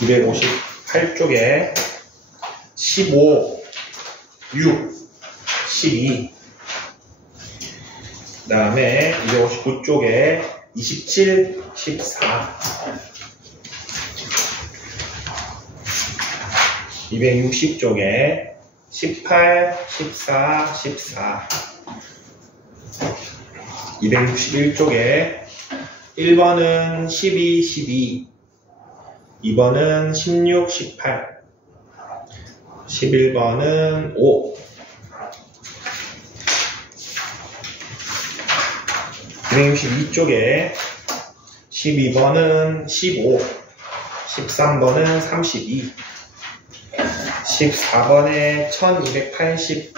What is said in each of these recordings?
258쪽에 15, 6, 12. 그 다음에 259쪽에 27, 14. 260쪽에 18, 14, 14. 261쪽에 1번은 12, 12. 2번은 16, 18. 11번은 5. 262쪽에 12번은 15. 13번은 32. 14번에 1280.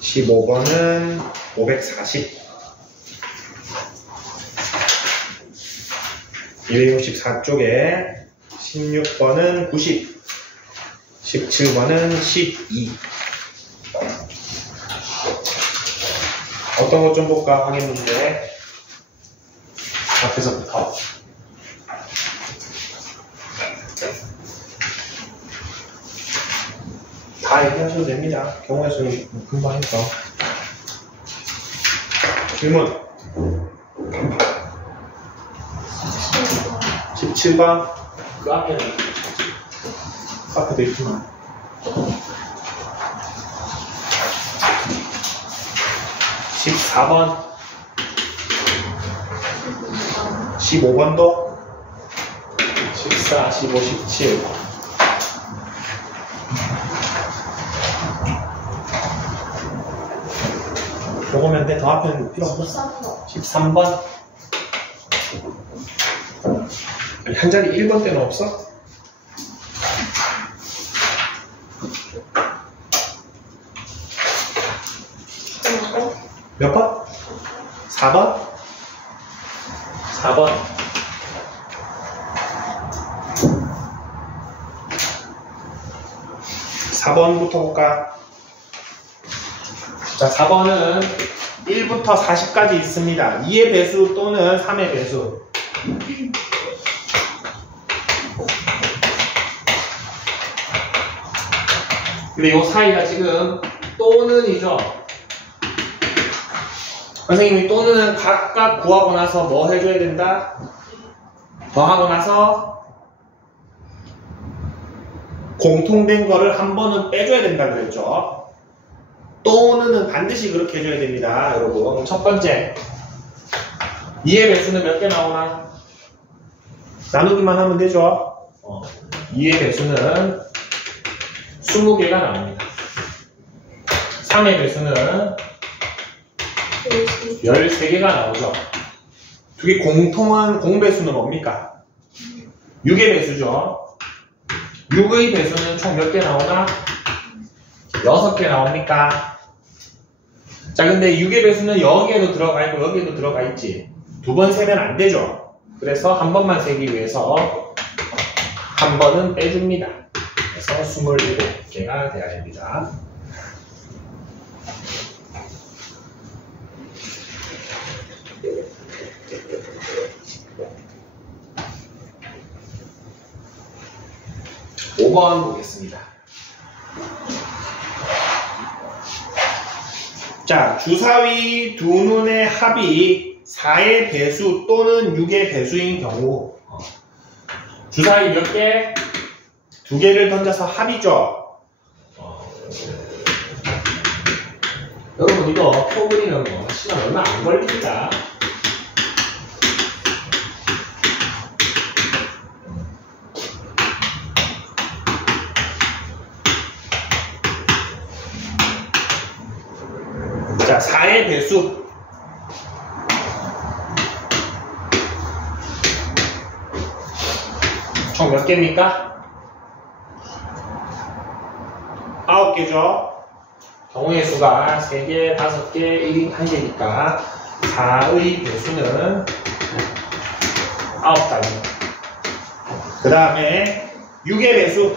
15번은 540. 264쪽에 16번은 90. 17번은 12. 어떤 것 좀 볼까? 확인 문제. 앞에서부터. 다 얘기하셔도 됩니다. 경우의 수는 금방 하니까. 질문. 17번. 그 앞에는. 그 앞에도 있지만. 14번. 15번도. 14, 15, 17. 요거면 돼. 더 앞에는 필요 없어. 13번. 아니, 한 자리 1번 때는 없어? 몇 번? 4번? 4번. (4번부터) 볼까? 자, 4번은 1부터 40까지 있습니다. 2의 배수 또는 3의 배수. 근데 이 사이가 지금 또는이죠. 선생님이 또는 각각 구하고 나서 뭐 해줘야 된다? 더하고 나서 공통된 거를 한 번은 빼줘야 된다 그랬죠. 또는은 반드시 그렇게 해줘야 됩니다. 여러분, 첫 번째 2의 배수는 몇 개 나오나? 나누기만 하면 되죠. 2의 배수는 20개가 나옵니다. 3의 배수는 13개가 나오죠. 두 개 공통한 공배수는 뭡니까? 6의 배수죠. 6의 배수는 총 몇 개 나오나? 6개 나옵니까? 자, 근데 6의 배수는 여기에도 들어가 있고 여기에도 들어가 있지. 두 번 세면 안 되죠. 그래서 한 번만 세기 위해서 한 번은 빼줍니다. 그래서 27개가 돼야 됩니다. (5번) 보겠습니다. 자, 주사위 두 눈의 합이 4의 배수 또는 6의 배수인 경우 주사위 몇 개? 2개를 던져서 합이죠. 여러분 이거 표 그리는 거 시간 얼마 안 걸립니다. 자, 4의 배수. 총 몇 개입니까? 9개죠. 경우의 수가 3개, 5개, 1인 1개니까 4의 배수는 9단위입니다. 그 다음에 6의 배수.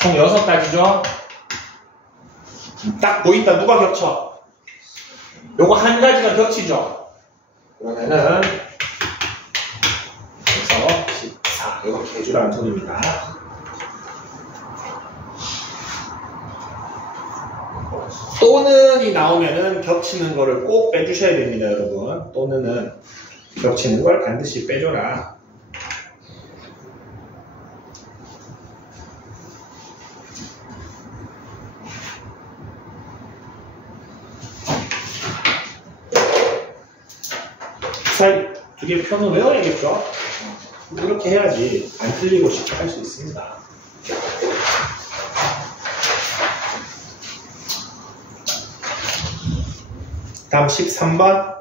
총 6가지죠. 딱 보인다. 누가 겹쳐? 요거 한 가지가 겹치죠? 그러면은 그래서 14 이렇게 해주라는 소리입니다. 또는이 나오면은 겹치는 거를 꼭 빼주셔야 됩니다, 여러분. 또는은 겹치는 걸 반드시 빼줘라. 두 개 표는 외워야겠죠? 이렇게 해야지 안 틀리고 쉽게 할 수 있습니다. 다음 13번.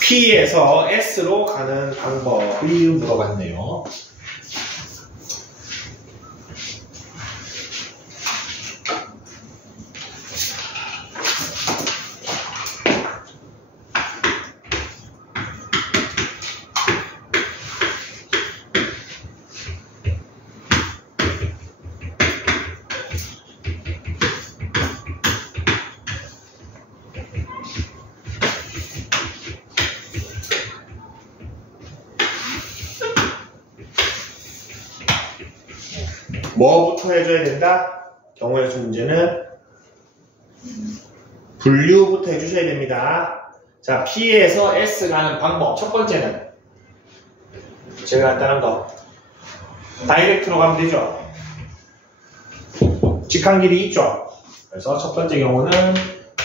P에서 S로 가는 방법이 물어봤네요. 뭐부터 해줘야 된다? 경우의 수 문제는 분류부터 해주셔야 됩니다. 자, P에서 S 가는 방법. 첫 번째는 제일 간단한 거. 다이렉트로 가면 되죠. 직한 길이 있죠. 그래서 첫 번째 경우는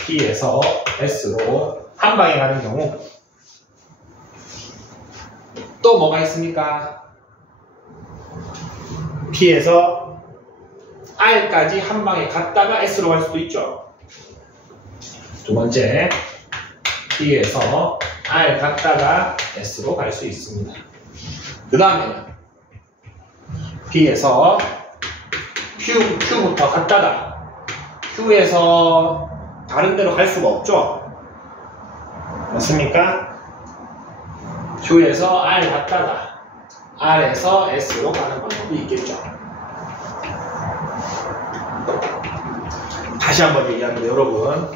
P에서 S로 한 방에 가는 경우. 또 뭐가 있습니까? P에서 R까지 한 방에 갔다가 S로 갈 수도 있죠. 두 번째, P에서 R 갔다가 S로 갈 수 있습니다. 그 다음에는 P에서 Q부터 갔다가 Q에서 다른 데로 갈 수가 없죠. 맞습니까? Q에서 R 갔다가 R에서 S로 가는 방법이 있겠죠. 다시 한번 얘기합니다, 여러분.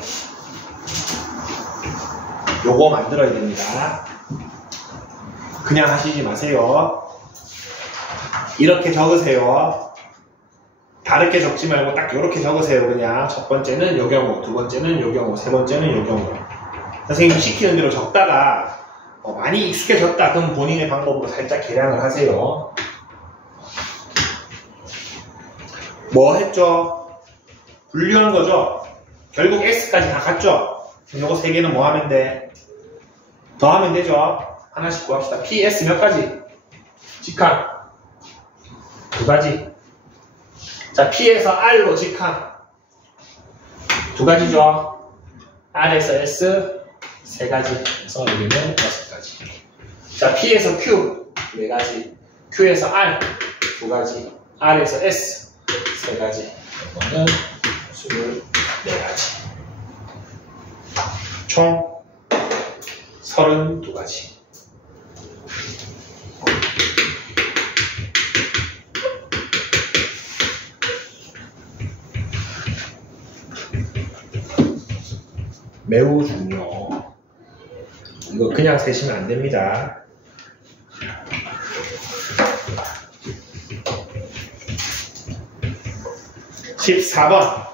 요거 만들어야 됩니다. 그냥 하시지 마세요. 이렇게 적으세요. 다르게 적지 말고 딱 이렇게 적으세요. 그냥 첫 번째는 요 경우, 두 번째는 요 경우, 세 번째는 요 경우. 선생님이 시키는 대로 적다가 많이 익숙해졌다. 그럼 본인의 방법으로 살짝 계량을 하세요. 뭐 했죠? 분류한 거죠? 결국 S까지 다 갔죠? 그럼 요거 세 개는 뭐 하면 돼? 더 하면 되죠? 하나씩 구합시다. PS 몇 가지? 직항 두 가지. 자, P에서 R로 직항 두 가지죠? R에서 S 세 가지. 그래서 여기는 6가지. 자, P에서 Q 네 가지. Q에서 R 두 가지. R에서 S 세 가지. 이거는 24가지. 총 32가지. 매우 중요. 이거 그냥 세시면 안 됩니다. (14번)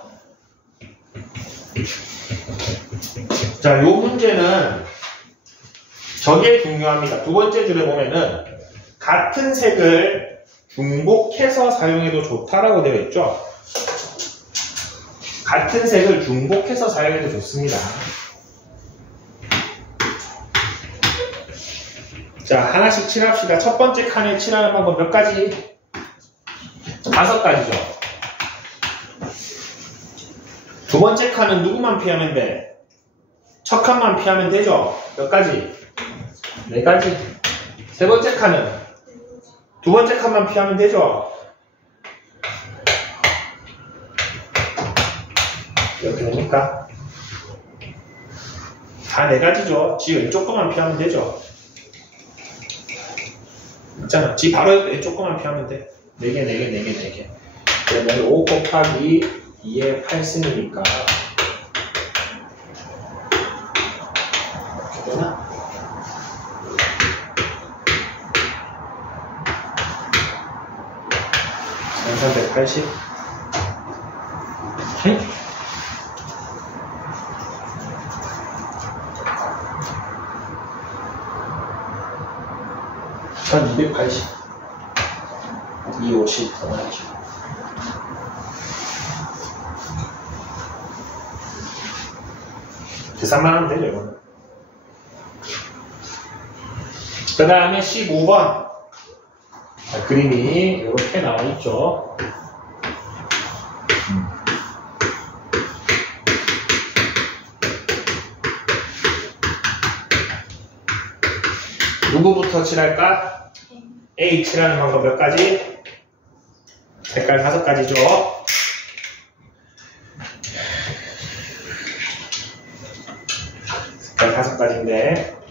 자, 요 문제는 저게 중요합니다. 두 번째 줄에 보면은 같은 색을 중복해서 사용해도 좋다라고 되어 있죠. 같은 색을 중복해서 사용해도 좋습니다. 자, 하나씩 칠합시다. 첫 번째 칸에 칠하는 방법 몇 가지? 5가지죠. 두 번째 칸은 누구만 피하면 돼? 첫 칸만 피하면 되죠? 몇 가지? 4가지. 세 번째 칸은 두 번째 칸만 피하면 되죠? 이렇게 됩니까? 다 4가지죠. 지 왼쪽 거만 피하면 되죠. 있잖아. 지 바로 왼쪽 거만 피하면 돼. 4개. 그러면 5 곱하기 2의 8승이니까 이렇게 되나? 한 380. 한 280. 250 더 나죠. 계산만 하면 되죠, 이거는. 그 다음에 15번. 그림이 이렇게 나와 있죠. 누구부터 칠할까? A 칠하는 방법 몇 가지? 색깔 5가지죠. 색깔 5가지인데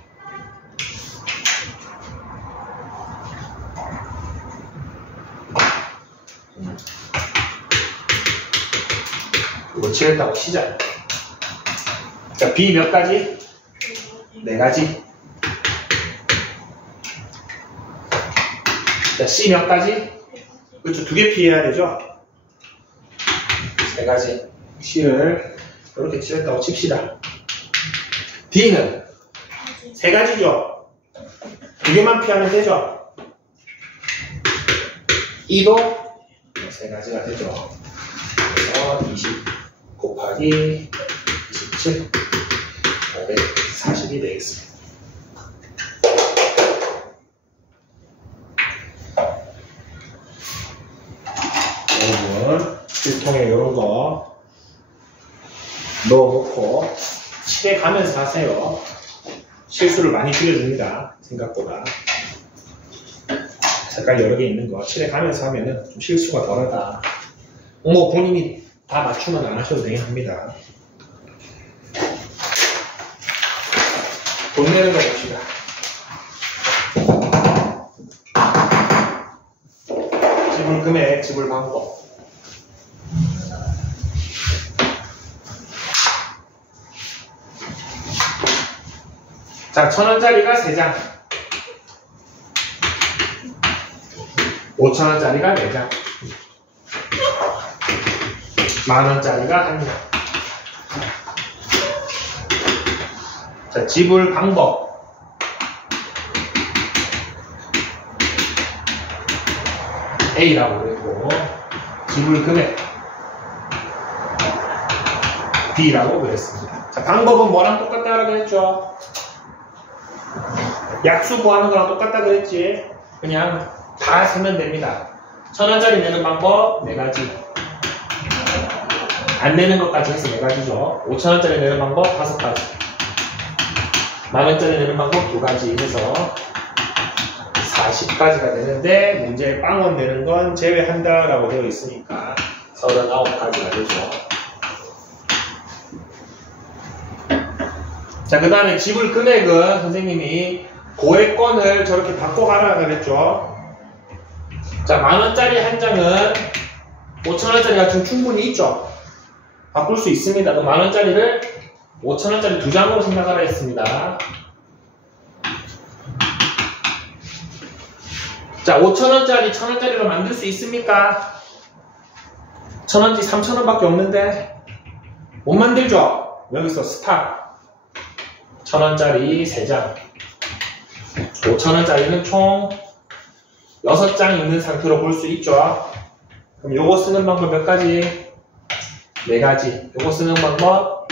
이거 칠했다고 치자. 자, B 몇 가지? 4가지. 자, C 몇 가지? 그렇죠. 2개 피해야 되죠? 3가지. C를 이렇게 칠했다고 칩시다. D는 3가지죠? 2개만 피하면 되죠? E도 3가지가 되죠. 그래서 20 곱하기 27, 540이 되겠습니다. 5분 필통에 이런 거 넣어놓고 칠해가면서 하세요. 실수를 많이 줄여줍니다. 생각보다. 색깔 여러 개 있는 거 칠해가면서 하면은 좀 실수가 덜하다. 뭐 본인이 다 맞추면 안 하셔도 되긴 합니다. 돈 내는 거 봅시다. 지불 금액, 지불 방법. 자, 1,000원짜리가 3장. 5,000원짜리가 4장. 10,000원짜리가 1장. 자, 지불 방법. A라고 그랬고, 지불 금액. B라고 그랬습니다. 자, 방법은 뭐랑 똑같다고 그랬죠? 약수 구하는 거랑 똑같다 그랬지? 그냥 다 세면 됩니다. 1,000원짜리 내는 방법 4가지. 안 내는 것까지 해서 4가지죠. 5,000원짜리 내는 방법 5가지. 10,000원짜리 내는 방법 2가지 해서 40가지가 되는데 문제에 빵원 되는 건 제외한다라고 되어 있으니까 39가지가 되죠. 자, 그 다음에 지불 금액은 선생님이 고액권을 저렇게 바꿔가라 그랬죠. 자, 10,000원짜리 한 장은 5,000원짜리가 지금 충분히 있죠. 바꿀 수 있습니다. 그 10,000원짜리를 5,000원짜리 2장으로 생각하라 했습니다. 자, 5,000원짜리 1,000원짜리로 만들 수 있습니까? 1,000원짜리 3,000원 밖에 없는데 못 만들죠. 여기서 스탑. 1,000원짜리 3장. 5,000원짜리는 총 6장 있는 상태로 볼 수 있죠. 그럼 요거 쓰는 방법 몇 가지? 4가지. 요거 쓰는 방법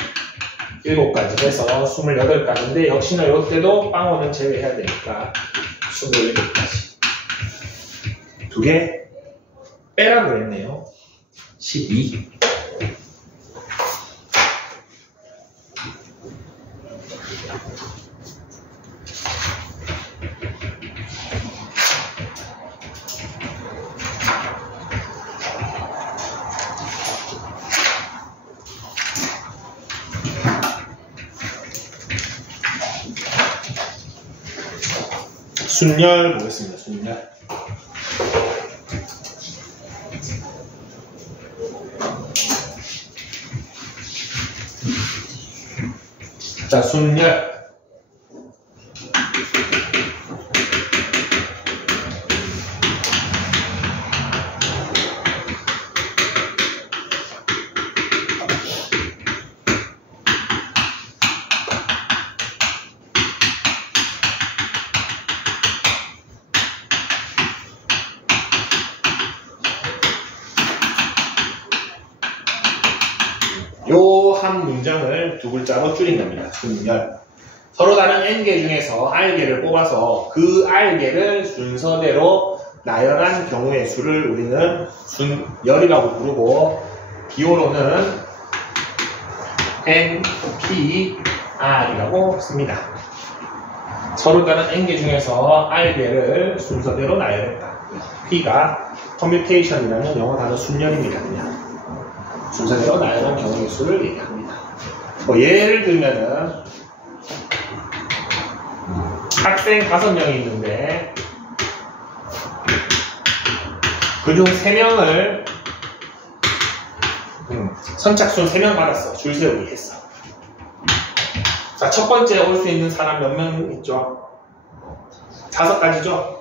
7가지 해서 28가지인데 역시나 요때도 빵원은 제외해야 되니까 27가지. 2개 빼라 그랬네요. 12. 순열 보겠습니다. 순열. 자, 순열. 요 한 문장을 두 글자로 줄인답니다. 순열. 서로 다른 n개 중에서 r개를 뽑아서 그 r개를 순서대로 나열한 경우의 수를 우리는 순열이라고 부르고 기호로는 NPR이라고 씁니다. 서로 다른 n개 중에서 r개를 순서대로 나열했다. P가 커뮤테이션이라는 영어 단어 순열입니다. 그냥. 순서대로 나열한 경우의 수를 얘기합니다. 뭐 예를 들면은 학생 5명이 있는데 그중 3명을 선착순 3명 받았어. 줄 세우기 했어. 자, 첫 번째 올 수 있는 사람 몇 명 있죠? 5가지죠?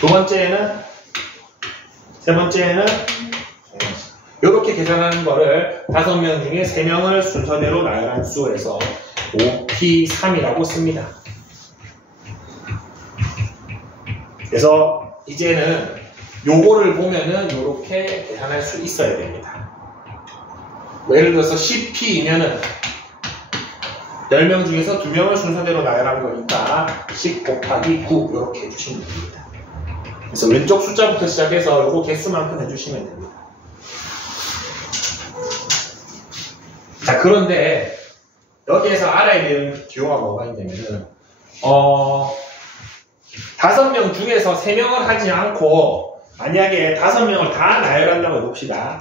두 번째에는, 세 번째에는 이렇게 계산하는 거를 5명 중에 3명을 순서대로 나열한 수에서 OP3이라고 씁니다. 그래서 이제는 요거를 보면은 이렇게 계산할 수 있어야 됩니다. 예를 들어서 10P이면은 10명 중에서 2명을 순서대로 나열한 거니까 10 곱하기 9 이렇게 해주시면 됩니다. 그래서 왼쪽 숫자부터 시작해서 요거 개수만큼 해주시면 됩니다. 자, 그런데 여기에서 알아야 되는 기호가 뭐가 있냐면은 5명 중에서 3명을 하지 않고 만약에 5명을 다 나열한다고 해봅시다.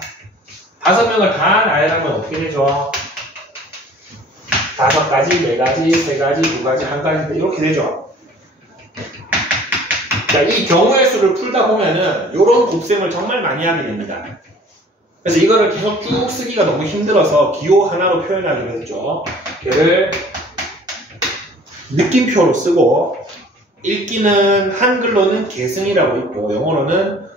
5명을 다 나열하면 어떻게 되죠? 5가지, 4가지, 3가지, 2가지, 1가지 이렇게 되죠. 자, 이 경우의 수를 풀다 보면은 이런 곱셈을 정말 많이 하게 됩니다. 그래서 이거를 계속 쭉 쓰기가 너무 힘들어서 기호 하나로 표현하기로 했죠. 얘를 느낌표로 쓰고 읽기는 한글로는 계승이라고 있고 영어로는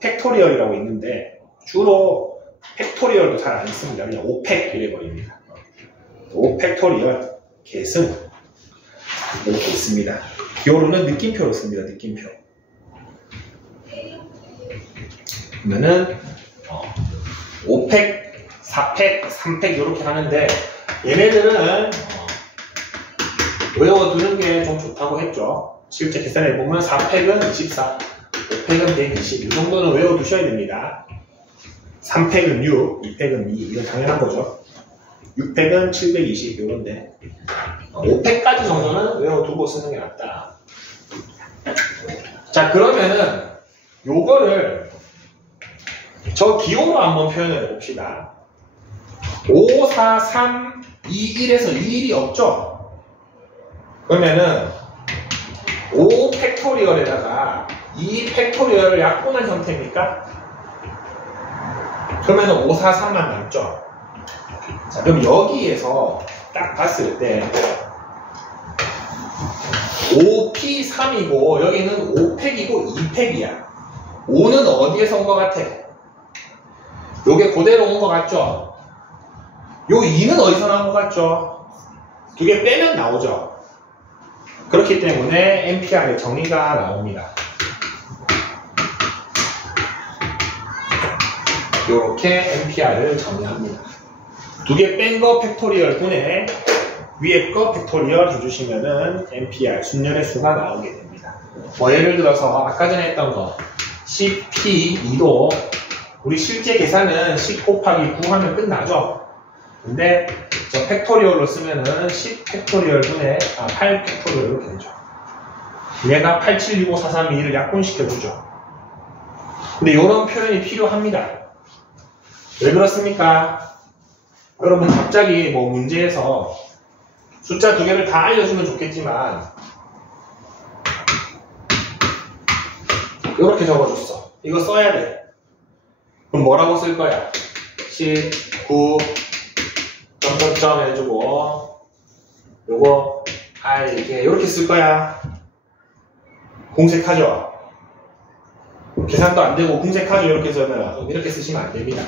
팩토리얼이라고 있는데 주로 팩토리얼도 잘 안 씁니다. 그냥 5팩 이래버립니다. 5팩토리얼 계승 이렇게 있습니다. 기호로는 느낌표로 씁니다. 느낌표. 그러면은 5팩, 4팩, 3팩 이렇게 하는데 얘네들은 외워두는 게 좀 좋다고 했죠. 실제 계산해보면 4팩은 24, 5팩은 120 이 정도는 외워두셔야 됩니다. 3팩은 6, 2팩은 2 이건 당연한 거죠. 6팩은 720 이런데 5팩까지 정도는 외워두고 쓰는 게 낫다. 자, 그러면은 요거를 저 기호로 한번 표현해 봅시다. 5, 4, 3, 2, 1에서 2, 1이 없죠? 그러면은 5 팩토리얼에다가 2 팩토리얼을 약분한 형태입니까? 그러면은 5, 4, 3만 남죠? 자, 그럼 여기에서 딱 봤을 때 5P3이고 여기는 5팩이고 2팩이야. 5는 어디에서 온 것 같아? 요게 그대로 온 것 같죠? 요 2는 어디서 나온 것 같죠? 두 개 빼면 나오죠? 그렇기 때문에 NPR의 정의가 나옵니다. 요렇게 NPR을 정의합니다. 두 개 뺀 거 팩토리얼 분의 위에 거 팩토리얼 해주시면은 NPR, 순열의 수가 나오게 됩니다. 뭐 예를 들어서 아까 전에 했던 거 10P2도 우리 실제 계산은 10 곱하기 9 하면 끝나죠? 근데 저 팩토리얼로 쓰면은 10 팩토리얼 분의 8 팩토리얼 이렇게 되죠. 얘가 8, 7, 6, 5, 4, 3, 2를 약분시켜주죠. 근데 이런 표현이 필요합니다. 왜 그렇습니까? 여러분 갑자기 뭐 문제에서 숫자 두 개를 다 알려주면 좋겠지만 이렇게 적어줬어. 이거 써야 돼. 그럼 뭐라고 쓸 거야? 10, 9, 점점점 해주고 요거 이렇게 쓸 거야. 공색하죠? 계산도 안 되고 공색하죠? 이렇게 써놔요. 이렇게 쓰시면 안 됩니다.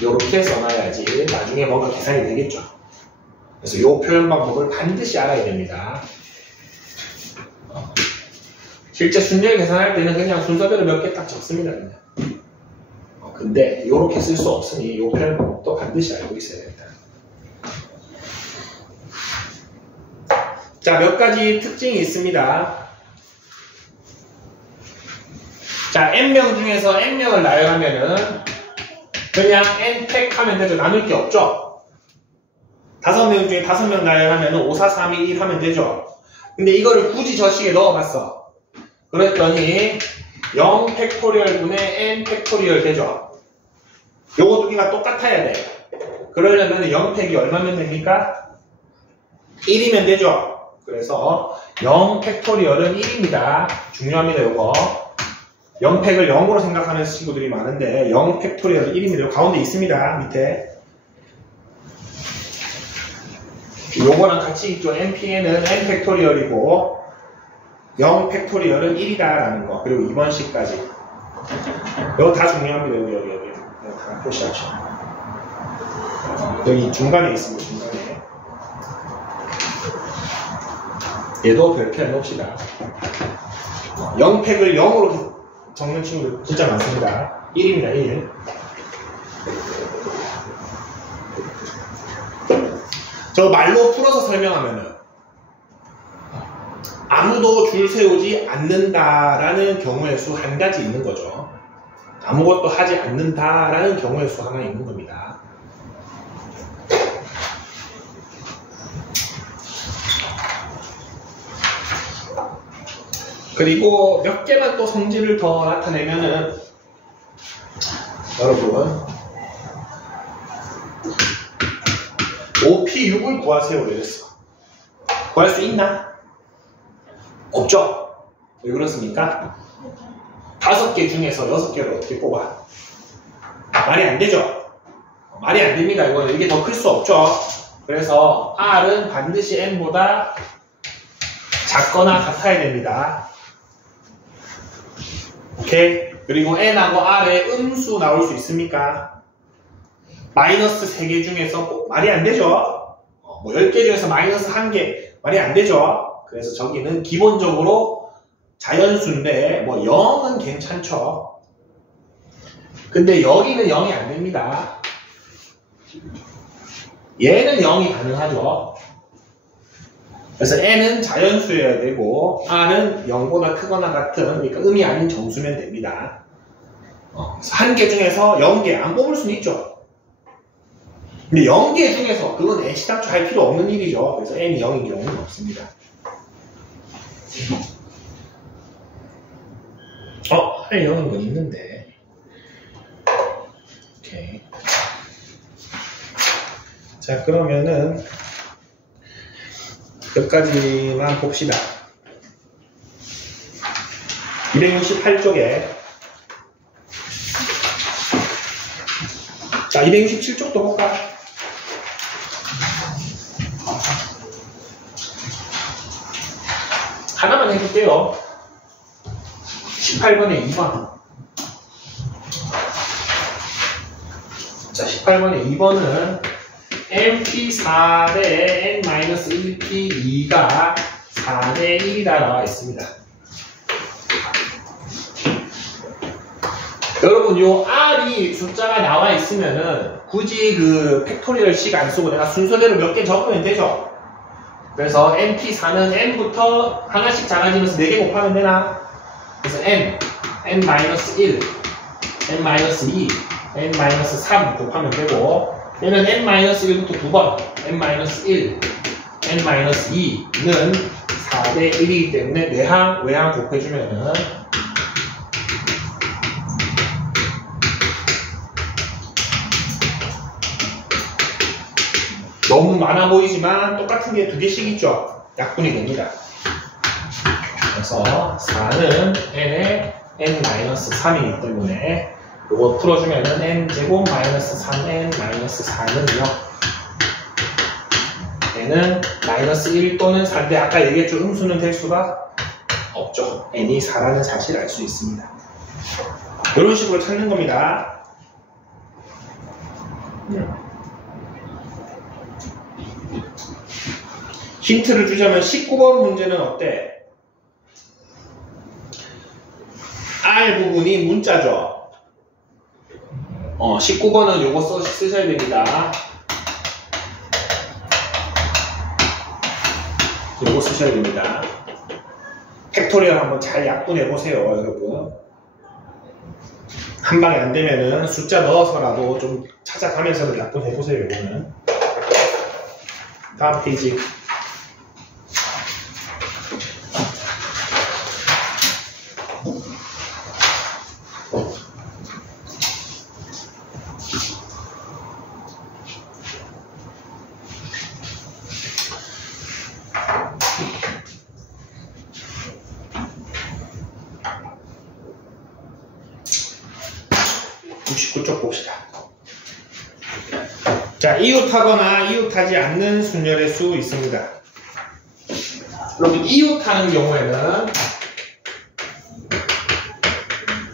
이렇게 써놔야지 나중에 뭔가 계산이 되겠죠. 그래서 이 표현 방법을 반드시 알아야 됩니다. 실제 순열 계산할 때는 그냥 순서대로 몇 개 딱 적습니다. 그냥. 근데 이렇게 쓸 수 없으니 이 표현 방법도 반드시 알고 있어야 됩니다. 자, 몇 가지 특징이 있습니다. 자, n명 중에서 n명을 나열하면은 그냥 n팩 하면 되죠. 나눌 게 없죠. 5명 중에 5명 나열하면은 5, 4, 3, 2, 1 하면 되죠. 근데 이거를 굳이 저 식에 넣어봤어. 그랬더니 0 팩토리얼 분의 n 팩토리얼 되죠. 요거 두 개가 똑같아야 돼. 그러려면 0팩이 얼마면 됩니까? 1이면 되죠. 그래서 0 팩토리얼은 1입니다. 중요합니다. 요거 0팩을 0으로 생각하는 친구들이 많은데 0 팩토리얼은 1입니다. 요 가운데 있습니다. 밑에 요거랑 같이 있죠. npn은 n 팩토리얼이고 0 팩토리얼은 1이다 라는 거. 그리고 2번 식까지 이거 다 중요합니다. 여기 다 표시하죠. 여기 중간에 있습니다. 중간에 얘도 별표 해놓읍시다. 0팩을 0으로 적는 친구들 진짜 많습니다. 1입니다. 1. 저 말로 풀어서 설명하면은 아무도 줄 세우지 않는다라는 경우의 수 한 가지 있는 거죠. 아무것도 하지 않는다라는 경우의 수 하나 있는 겁니다. 그리고 몇 개만 또 성질을 더 나타내면은 여러분 OP6을 구하세요 이랬어. 구할 수 있나? 없죠? 왜 그렇습니까? 5개 중에서 6개를 어떻게 뽑아? 말이 안 되죠? 말이 안 됩니다. 이거는 이게 더 클 수 없죠? 그래서 R은 반드시 N보다 작거나 같아야 됩니다. 오케이? 그리고 N하고 R에 음수 나올 수 있습니까? 마이너스 3개 중에서 말이 안 되죠? 뭐 10개 중에서 마이너스 1개 말이 안 되죠? 그래서 저기는 기본적으로 자연수인데 뭐 0은 괜찮죠? 근데 여기는 0이 안 됩니다. 얘는 0이 가능하죠? 그래서 n은 자연수여야 되고 r은 0보다 크거나 같은 그러니까 음이 아닌 정수면 됩니다. 한 개 중에서 0개 안 뽑을 수는 있죠. 근데 0개 중에서 그건 nC답주 할 필요 없는 일이죠. 그래서 n이 0인 경우는 없습니다. 할 0인 건 있는데 오케이. 자 그러면은 몇 가지만 봅시다. 268쪽에 자 267쪽도 볼까? 하나만 해볼게요. 18번에 2번. 자 18번에 2번은 MP4대 N-1P2가 4대 1이다 나와 있습니다. 여러분 요 R이 숫자가 나와 있으면은 굳이 그 팩토리얼 식 안 쓰고 내가 순서대로 몇 개 적으면 되죠. 그래서 MP4는 N부터 하나씩 작아지면서 4개 곱하면 되나? 그래서 N, N-1, N-2, N-3 곱하면 되고 얘는 N-1부터 2번, N-1, N-2는 4대 1이기 때문에 내항, 외항 곱해주면은 너무 많아 보이지만 똑같은 게 2개씩 있죠. 약분이 됩니다. 그래서 4는 n의 n-3이기 때문에 이거 풀어주면은 n제곱 마이너스 3n 마이너스 4는 0. n은 마이너스 1 또는 4인데 아까 얘기했죠. 음수는 될 수가 없죠. n이 4라는 사실을 알 수 있습니다. 이런 식으로 찾는 겁니다. 힌트를 주자면 19번 문제는 어때? R 부분이 문자죠. 19번은 요거 쓰셔야 됩니다. 요거 쓰셔야 됩니다. 팩토리얼 한번 잘 약분해 보세요, 여러분. 한 방에 안 되면은 숫자 넣어서라도 좀 찾아가면서 약분해 보세요, 요거는. 다음 페이지. 그쪽 봅시다. 자, 이웃하거나 이웃하지 않는 순열의 수 있습니다. 여러분, 이웃하는 경우에는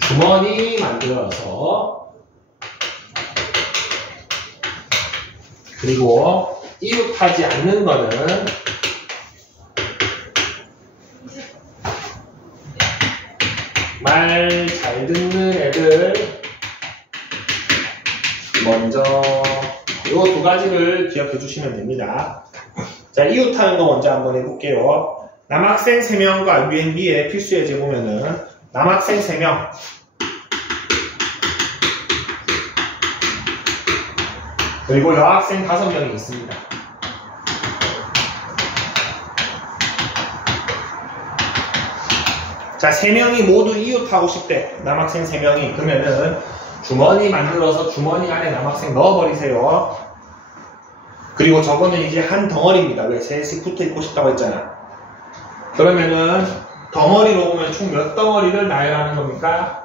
주머니 만들어서 그리고 이웃하지 않는 거는 말 잘 듣는 애들 먼저 이 두 가지를 기억해 주시면 됩니다. 자, 이웃하는 거 먼저 한번 해볼게요. 남학생 3명과 UNB의 필수 예제 보면은 남학생 3명 그리고 여학생 5명이 있습니다. 자, 3명이 모두 이웃하고 싶대. 남학생 3명이. 그러면은 주머니 만들어서 주머니 안에 남학생 넣어버리세요. 그리고 저거는 이제 한 덩어리입니다. 왜? 셋이 붙어 있고 싶다고 했잖아. 그러면은 덩어리로 보면 총 몇 덩어리를 나열하는 겁니까?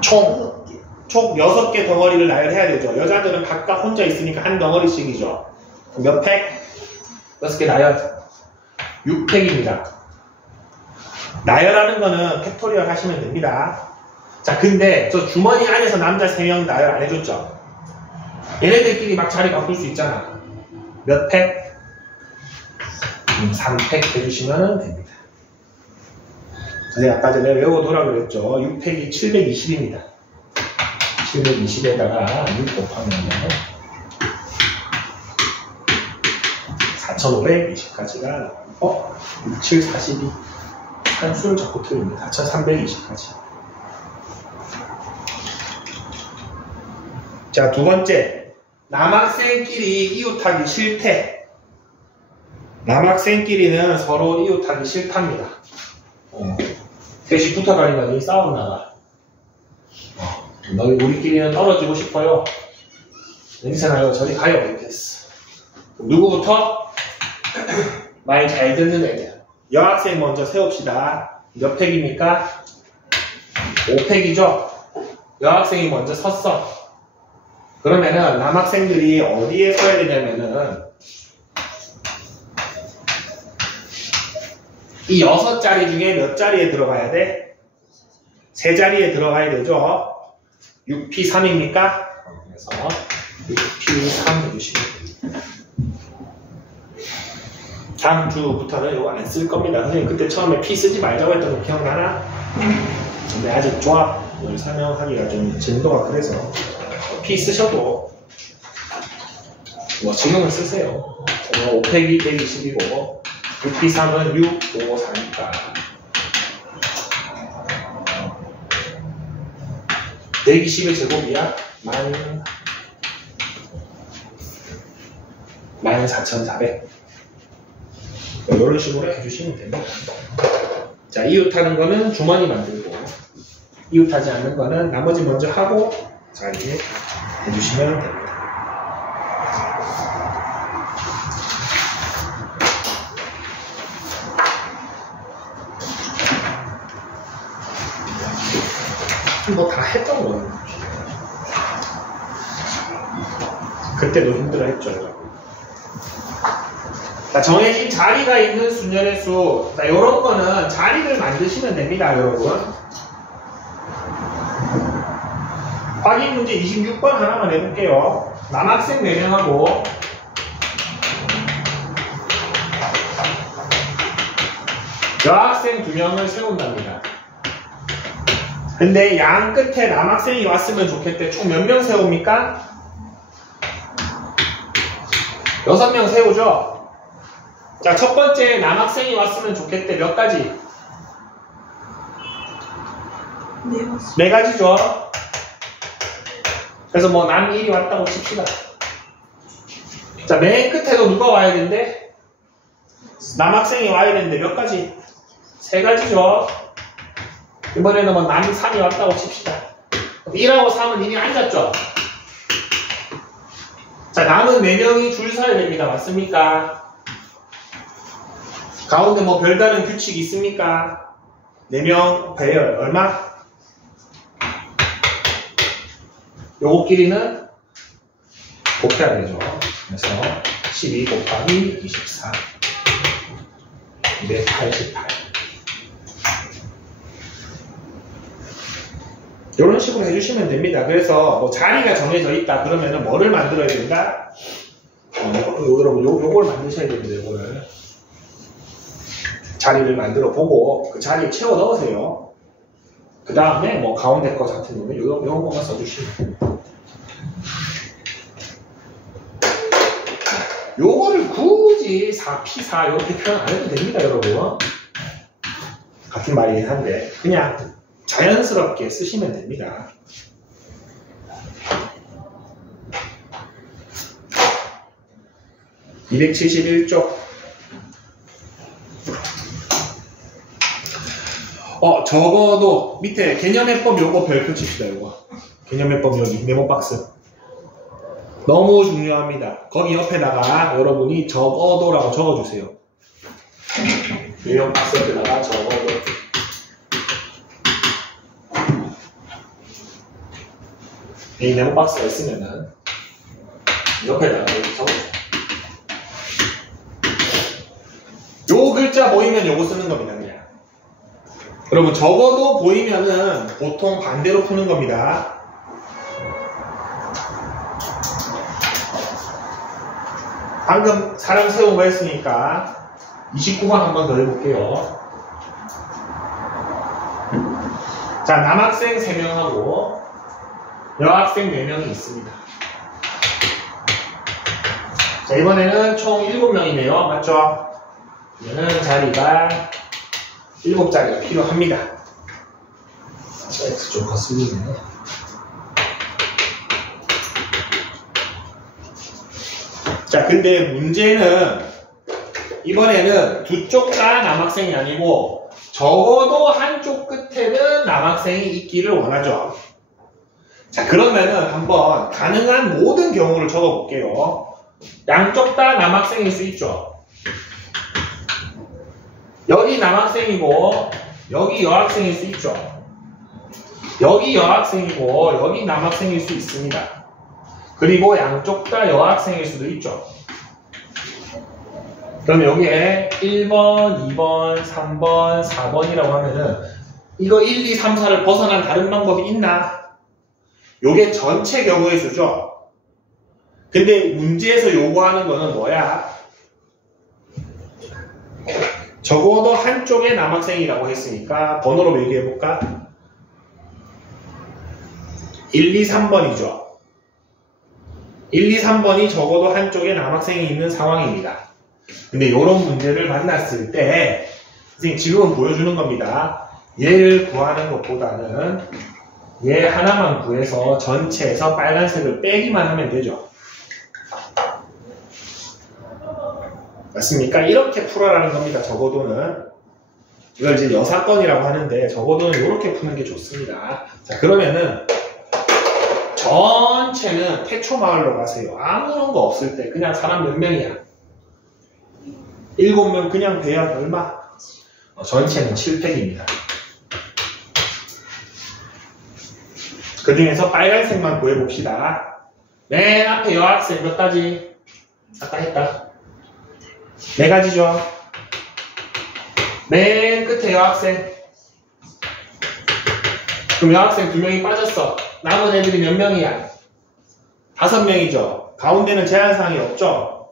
총 6개 덩어리를 나열해야 되죠. 여자들은 각각 혼자 있으니까 한 덩어리씩이죠. 몇 팩? 6개 나열. 6팩입니다. 나열하는 거는 팩토리얼 하시면 됩니다. 자, 근데 저 주머니 안에서 남자 3명 나열 안 해줬죠? 얘네들끼리 막 자리 바꿀 수 있잖아. 몇 팩? 3팩 해주시면 됩니다. 제가 아까 전에 외워두라 그랬죠. 6팩이 720입니다. 720에다가 6 곱하면 4520까지가 나오고 6742 한수를 자꾸 틀립니다. 4320까지. 자, 두 번째, 남학생끼리 이웃하기 싫대. 남학생끼리는 서로 이웃하기 싫답니다. 셋이 붙어 다니더니 싸웠나봐. 너희 우리끼리는 떨어지고 싶어요. 냄새나요? 저리 가요. 이렇게 했어. 누구부터? 말 잘 듣는 애들. 여학생 먼저 세웁시다. 몇 팩입니까? 5팩이죠? 여학생이 먼저 섰어. 그러면은 남학생들이 어디에 서야 되냐면은 이 6자리 중에 몇 자리에 들어가야 돼? 3자리에 들어가야 되죠? 6P3입니까? 그래서 6P3 해주시면 됩니다. 다음 주부터는 이거 안 쓸 겁니다. 선생님 그때 처음에 P 쓰지 말자고 했던 거 기억나나? 근데 아직 조합을 설명하기가 좀 진도가 그래서 P 쓰셔도 뭐 지금은 쓰세요. 5팩이 120이고 6P3은 6, 5, 4니까 120의 제곱이야? 14,400. 이런 식으로 해주시면 됩니다. 자, 이웃하는 거는 주머니 만들고, 이웃하지 않는 거는 나머지 먼저 하고, 자, 이제 해주시면 됩니다. 뭐 다 했던 거예요. 그때도 힘들어했죠, 여러분. 자, 정해진 자리가 있는 순열의 수. 자, 요런 거는 자리를 만드시면 됩니다, 여러분. 확인 문제 26번 하나만 해볼게요. 남학생 4명하고 여학생 2명을 세운답니다. 근데 양 끝에 남학생이 왔으면 좋겠대. 총 몇 명 세웁니까? 6명 세우죠? 자, 첫 번째 남학생이 왔으면 좋겠대. 몇 가지? 네 가지죠? 그래서 뭐 남 1이 왔다고 칩시다. 자, 맨 끝에도 누가 와야 되는데? 남학생이 와야 되는데 몇 가지? 3가지죠? 이번에는 뭐 남이 3이 왔다고 칩시다. 1하고 3은 이미 앉았죠? 자, 남은 4명이 줄 서야 됩니다. 맞습니까? 가운데 뭐 별다른 규칙이 있습니까? 4명 배열 얼마? 요거 길이는 곱해야 되죠. 그래서 12 곱하기 24 288 이런 식으로 해주시면 됩니다. 그래서 뭐 자리가 정해져 있다 그러면은 뭐를 만들어야 된다? 여러분 요걸 만드셔야 됩니다. 요거를 자리를 만들어 보고 그 자리에 채워 넣으세요. 그 다음에 뭐 가운데 거 같은 경우는 요런 것만 써주시면 됩니다. 요거를 굳이 4P4 이렇게 표현 안 해도 됩니다, 여러분. 같은 말이긴 한데 그냥 자연스럽게 쓰시면 됩니다. (271쪽) 적어도 밑에 개념해법 요거 별표 칩시다. 요거 개념해법 여기 메모 박스 너무 중요합니다. 거기 옆에다가 여러분이 적어도라고 적어주세요. 메모 박스 옆에다가 적어도. 이 메모 박스가 있으면은 옆에다가 이렇게 적어주세요. 요 글자 보이면 요거 쓰는 겁니다. 그냥 여러분 적어도 보이면은 보통 반대로 푸는 겁니다. 방금 사람 세운 거 했으니까 29번 한 번 더 해볼게요. 자, 남학생 3명하고 여학생 4명이 있습니다. 자, 이번에는 총 7명이네요. 맞죠? 이거는 자리가 7자리가 필요합니다. X 좀 거슬리네. 자, 근데 문제는 이번에는 두 쪽 다 남학생이 아니고 적어도 한쪽 끝에는 남학생이 있기를 원하죠. 자, 그러면은 한번 가능한 모든 경우를 적어볼게요. 양쪽 다 남학생일 수 있죠. 여기 남학생이고 여기 여학생일 수 있죠. 여기 여학생이고 여기 남학생일 수 있습니다. 그리고 양쪽 다 여학생일 수도 있죠. 그럼 여기에 1번, 2번, 3번, 4번이라고 하면은 이거 1, 2, 3, 4를 벗어난 다른 방법이 있나? 요게 전체 경우의 수죠. 근데 문제에서 요구하는 거는 뭐야? 적어도 한쪽에 남학생이라고 했으니까 번호로 얘기해볼까? 1, 2, 3번이죠. 1, 2, 3번이 적어도 한쪽에 남학생이 있는 상황입니다. 근데 이런 문제를 만났을 때 선생님 지금은 보여주는 겁니다. 얘를 구하는 것보다는 얘 하나만 구해서 전체에서 빨간색을 빼기만 하면 되죠. 맞습니까? 이렇게 풀어라는 겁니다. 적어도는. 이걸 이제 여사건이라고 하는데 적어도는 이렇게 푸는 게 좋습니다. 자, 그러면은 전체는 태초마을로 가세요. 아무런 거 없을 때 그냥 사람 몇 명이야? 7명 그냥 배열 얼마? 전체는 7팩입니다. 그 중에서 빨간색만 구해봅시다. 맨 앞에 여학생 몇 가지? 아까 했다. 4가지죠. 맨 끝에 여학생. 그럼 여학생 2명이 빠졌어. 남은 애들이 몇 명이야? 5명이죠. 가운데는 제한사항이 없죠.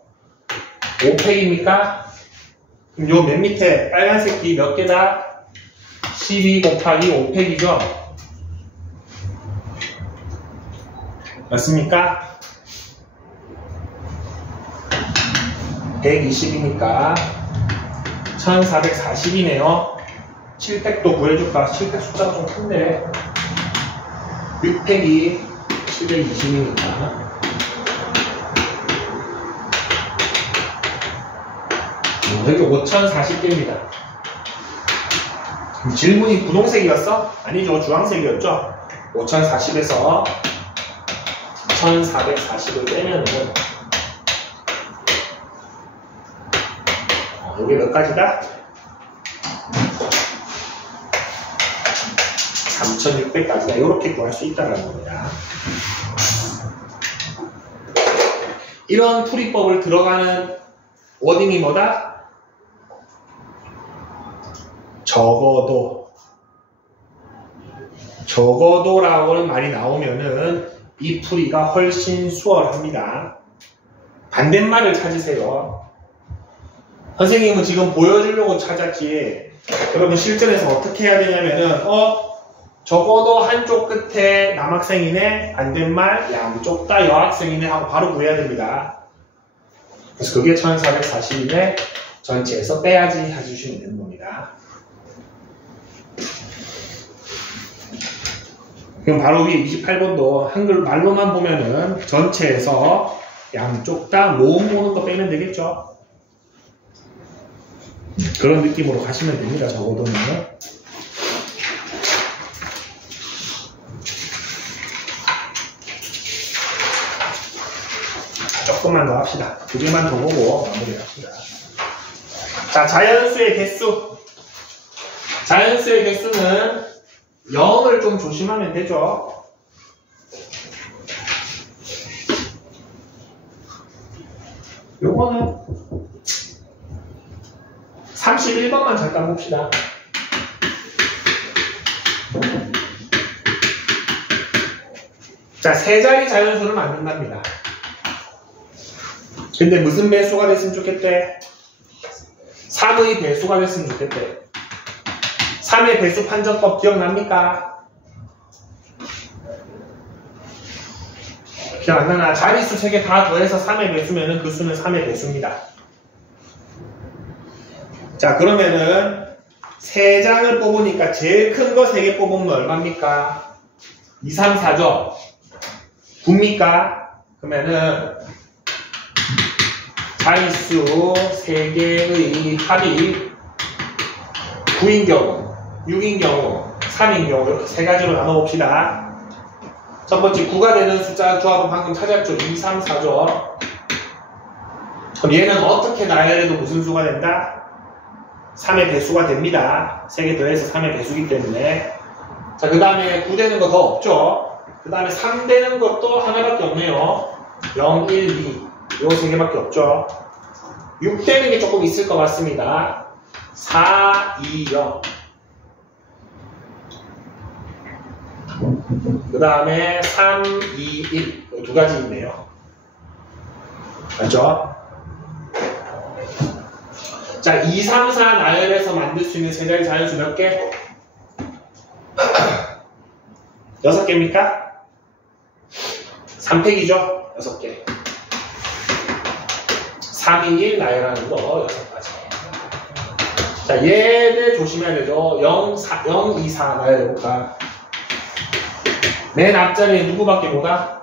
5팩입니까? 그럼 요 맨 밑에 빨간색 띠 몇 개다? 12 곱하기 5팩이죠. 맞습니까? 120이니까 1440이네요. 7팩도 구해줄까? 7팩 숫자가 좀 큰데 6팩이 720이니까 여기 5040개입니다. 질문이 분홍색이었어? 아니죠. 주황색이었죠? 5040에서 1440을 빼면은 여기 몇 가지다? 3600까지다. 이렇게 구할 수 있다는 겁니다. 이런 풀이법을 들어가는 워딩이 뭐다? 적어도라고는 말이 나오면은 이 풀이가 훨씬 수월합니다. 반대말을 찾으세요. 선생님은 지금 보여주려고 찾았지. 여러분 실전에서 어떻게 해야 되냐면은 적어도 한쪽 끝에 남학생이네, 반대말 양쪽 다 여학생이네 하고 바로 구해야 됩니다. 그래서 그게 1440이네 전체에서 빼야지 해주시면 되는 겁니다. 그럼 바로 위에 28번도 한글 말로만 보면은 전체에서 양쪽 다 모음 보는 거 빼면 되겠죠? 그런 느낌으로 가시면 됩니다. 적어도는. 조금만 더 합시다. 2개만 더 보고 마무리합시다. 자, 자연수의 개수. 자연수의 개수는 0을 좀 조심하면 되죠. 요거는 31번만 잠깐 봅시다. 자, 3자리 자연수를 만든답니다. 근데 무슨 배수가 됐으면 좋겠대? 3의 배수가 됐으면 좋겠대. 3의 배수 판정법 기억납니까? 기억 안 나나? 자릿수 3개 다 더해서 3의 배수면은 그 수는 3의 배수입니다. 자, 그러면은 3장을 뽑으니까 제일 큰 거 3개 뽑으면 얼마입니까? 2, 3, 4죠? 9입니까? 그러면은 자릿수 3개의 합이 9인 경우, 6인 경우, 3인 경우 이렇게 3가지로 나눠봅시다. 첫 번째 9가 되는 숫자 조합은 방금 찾았죠? 2, 3, 4죠? 그럼 얘는 어떻게 나열해도 무슨 수가 된다? 3의 배수가 됩니다. 3개 더해서 3의 배수기 때문에. 자, 그 다음에 9 되는 거 더 없죠? 그 다음에 3 되는 것도 하나밖에 없네요. 0, 1, 2. 요 3개밖에 없죠? 6 되는 게 조금 있을 것 같습니다. 4, 2, 0. 그 다음에 3, 2, 1. 이 2가지 있네요. 맞죠? 자, 2, 3, 4 나열해서 만들 수 있는 3자리 자연수 몇 개? 6개입니까? 3팩이죠? 6개. 3, 2, 1 나열하는 거 6가지. 자, 얘를 조심해야 되죠. 0, 2, 4 나열해볼까? 맨 앞자리에 누구밖에 못 와?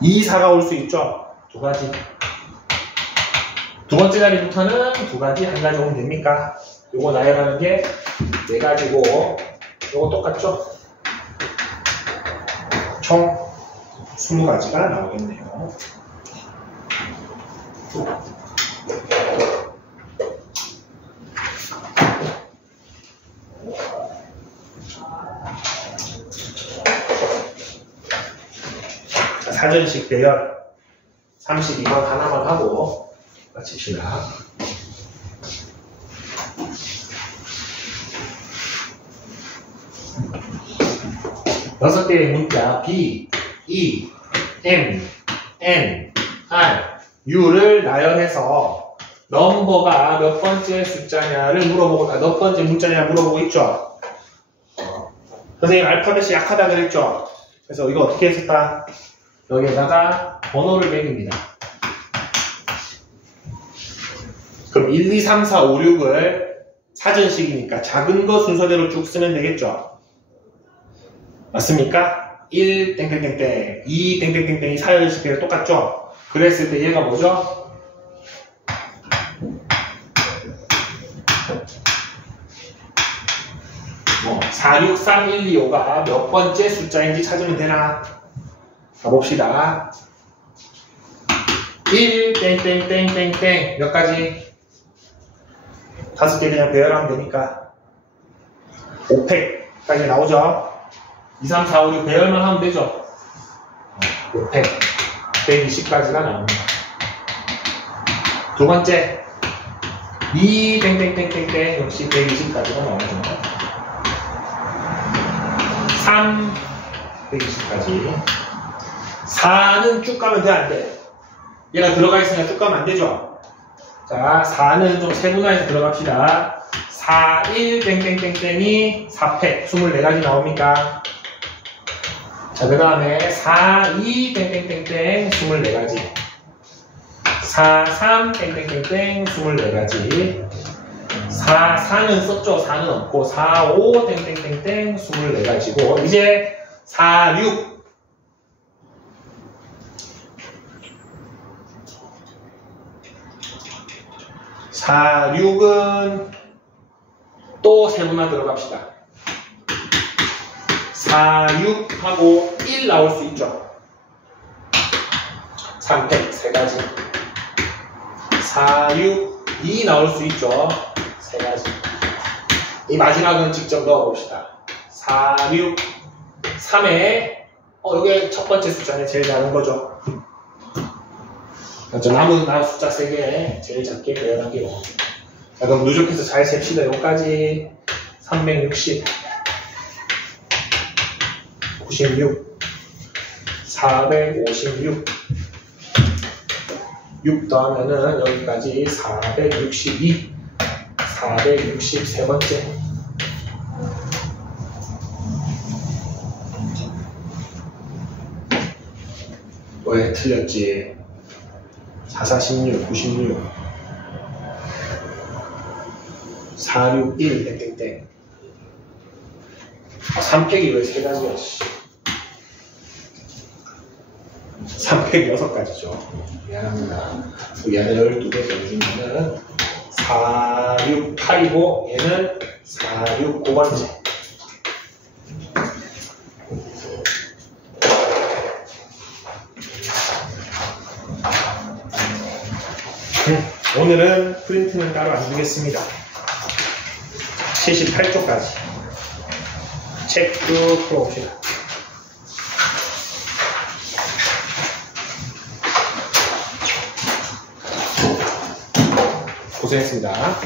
2, 4가 올 수 있죠? 2가지. 두 번째 자리부터는 2가지, 1가지 오면 됩니까? 요거 나열하는 게 4가지고, 요거 똑같죠? 총 20가지가 나오겠네요. 사전식 대열 32번 하나만 하고 마칩시다. 6개의 문자 B, E, M, N, R, U를 나열해서 넘버가 몇 번째 숫자냐를 물어보고, 몇 번째 문자냐 물어보고 있죠. 선생님 알파벳이 약하다 그랬죠. 그래서 이거 어떻게 했을까? 여기에다가 번호를 매깁니다. 그럼 1, 2, 3, 4, 5, 6을 사전식이니까 작은 거 순서대로 쭉 쓰면 되겠죠. 맞습니까? 1 땡땡땡땡 2 땡땡땡땡이 사전식이랑 똑같죠? 그랬을 때 얘가 뭐죠? 4, 6, 3, 1, 2, 5가 몇 번째 숫자인지 찾으면 되나? 가봅시다. 1 땡땡땡땡땡 몇 가지? 5개 그냥 배열하면 되니까 5팩까지 나오죠? 2, 3, 4, 5, 6 배열만 하면 되죠? 5팩 120까지가 나옵니다. 두 번째 2 땡땡땡땡땡 역시 120까지가 나오죠. 3 120까지 4는 쭉 가면 돼 안 돼? 얘가 들어가 있으니까 쭉 가면 안 되죠? 자 4는 좀 세분화해서 들어갑시다. 4, 1 땡땡땡땡이 4팩 24가지 나옵니까? 자 그 다음에 4, 2 땡땡땡땡 24가지 4, 3 땡땡땡땡 24가지 4, 4는 썼죠? 4는 없고 4, 5 땡땡땡땡 24가지고 이제 4, 6 4, 6은 또 세분화 들어갑시다. 4, 6하고 1 나올 수 있죠. 3팩 3가지 4, 6, 2 나올 수 있죠. 3가지 이 마지막은 직접 넣어봅시다. 4, 6, 3에 이게 첫 번째 숫자네. 제일 작은 거죠. 남은 숫자 3개 제일 작게 배열하기로. 자 그럼 누적해서 잘 셉시다. 여기까지 360 96 456 6 더하면은 여기까지 462 463번째 왜 틀렸지? 4, 4, 16 96 4, 6, 1 땡땡땡 3팩이 왜 3가지야? 3팩 6가지죠. 미안합니다. 얘는 12개 빼주면은 4, 6, 8이고 얘는 4, 6, 9번째. 오늘은 프린트는 따로 안 주겠습니다. 78쪽까지 책 쭉 풀어봅시다. 고생했습니다.